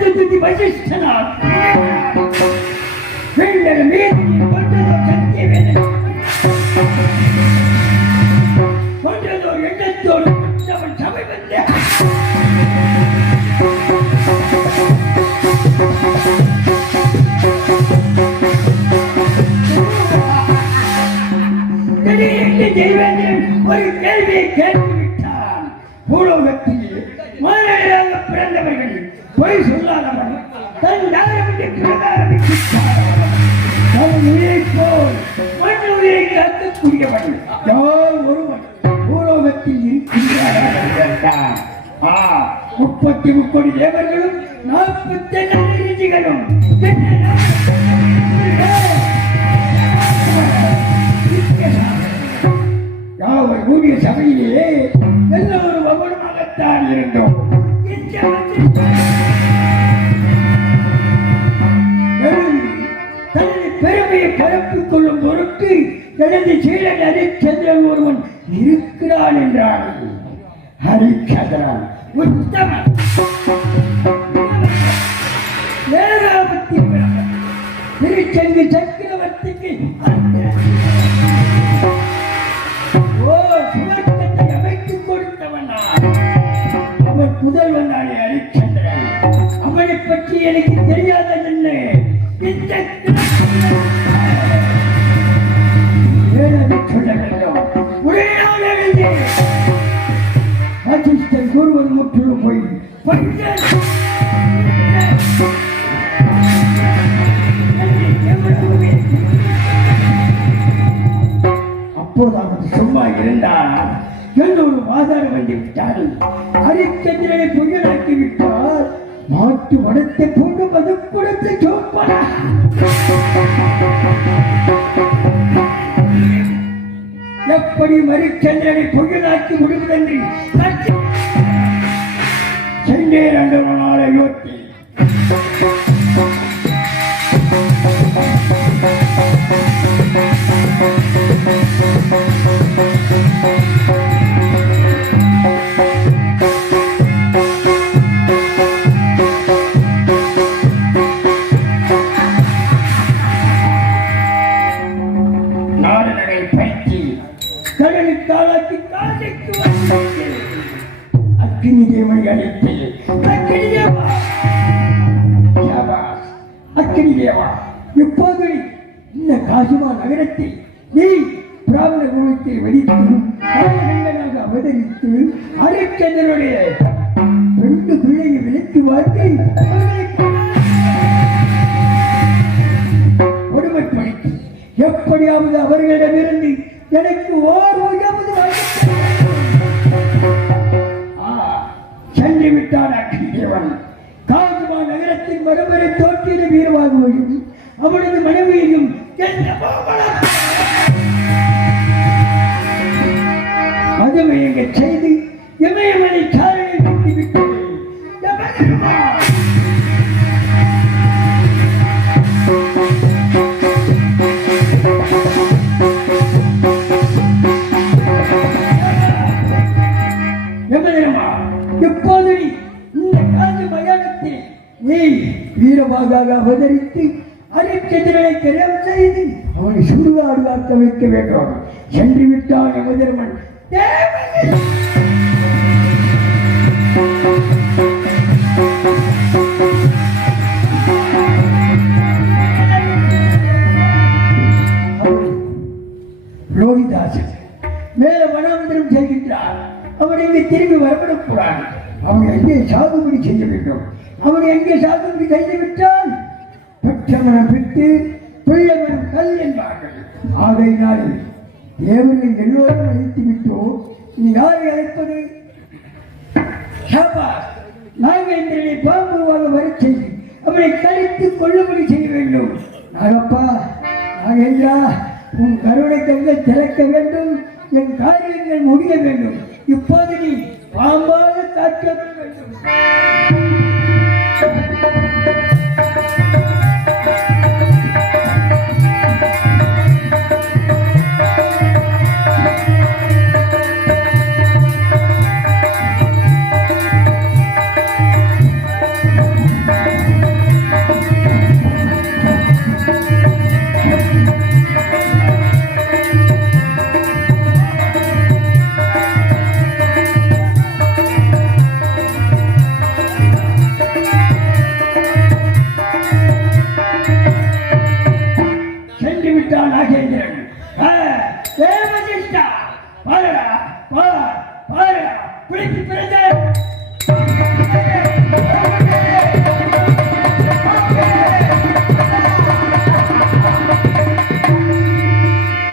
துதி வசிஷ்டனார் வேண்டல் மீது கொண்டதோ சத்திய வேதனை கொண்டதோ எண்ணத்தோடு அவன் சபை வந்த ஒரு கேள்வியை கேட்டுவிட்டான். பூலோகத்தில் மாநிலையாக பிறந்தவர்கள் பொய் சொல்லாதவன் தன் நாயகத்தை மண்ணுயிரை காக்கக்கூடியவன் யார் ஒருவன் பூலோகத்தில் இருக்கின்றார். 30 கோடி தேவர்களும் 40 ரிஷிகளும் யாவர் கூடிய சபையிலே எல்லோரும் மௌனமாகத்தான் இருந்தோம். தனது பெருமையை பரப்பிக் கொள்ளும் பொருட்டு எனது சீடன் ஹரிச்சந்திரன் ஒருவன் இருக்கிறான் என்றான். ஹரிச்சந்திரன் உத்தமன் திருச்செங்கு சக்கரவர்த்திக்கு சுவர்க்கத்தை அமைத்துக் கொடுத்தவன் அவன் புதல்வன் ஹரிச்சந்திரன். அவனை பற்றி எனக்கு தெரியாததென்ன சொல்ல வேண்டும். ஒரே நாள் எழுதி வசிஷ்டன் கூறுவது முற்றிலும் போய் அப்போதாவது சும்மா இருந்தால் என்னோடு வாதாட வந்துவிட்டார். ஹரிச்சந்திரனை பொய்யனாக்கி விட்டார். மாட்டு வடத்தை கொண்டு மதுக்குடத்தை சோப்பன எப்படி ஹரிச்சந்திரனை பொய்யனாக்கி முடிவதென்று சென்றேன். 2 நாளை யோட்டி அக்கினி தேவனை அழைத்து அக்கினி தேவா, இப்போது இந்த காசிமா நகரத்தில் நீ பிராமண குலத்தை வெடித்து அவதரித்து ஹரிச்சந்திரனுடைய 2 பிள்ளையை விலக்கி வாழ்க்கை கொடுமைப்படுத்தி எப்படியாவது அவர்களிடமிருந்து எனக்கு சென்று விட்டான். அக்கினி தேவன் காசிமா நகரத்தின் மறுபறை தோற்றிய வீரவாகுவையும் அவனது மனைவியையும் அதுமையங்க செய்து இமயமலை சாரனை கூட்டிவிட்டது. எப்போது இந்த காஞ்சி மயானத்தில் நீ வீரமாக அவதரித்து ஹரிச்சந்திரனை கரம் செய்து அவனை சுடுகாடு காக்க வைக்க வேண்டும். சென்று விட்டான் யமதர்மன். ரோகிதாசன் மேல மனோந்திரம் செய்கின்றார். அவனை இங்கே திரும்பி வரப்படக்கூடாது. அவனை எங்கே சாகுபடி செய்ய வேண்டும். அவனை எங்கே சாகுபடி செய்துவிட்டால் பெற்றமனம் பிட்டு பிள்ளைமனம் கல் என்பார்கள். ஆகையினால் தேவர்கள் எல்லோரும் அழைத்து விட்டோம். நீ யாரை அழைப்பது? நாகேந்திரனை பாம்புவாக வர செய்து அவனை கழித்து கொள்ளுபடி செய்ய வேண்டும். நாகப்பா, நாகேந்திரா, உன் கருணை கண்கள் திறக்க வேண்டும். என் காரியங்கள் முடிய வேண்டும். இப்போது நீ பாம்பாக காக்க வேண்டும்.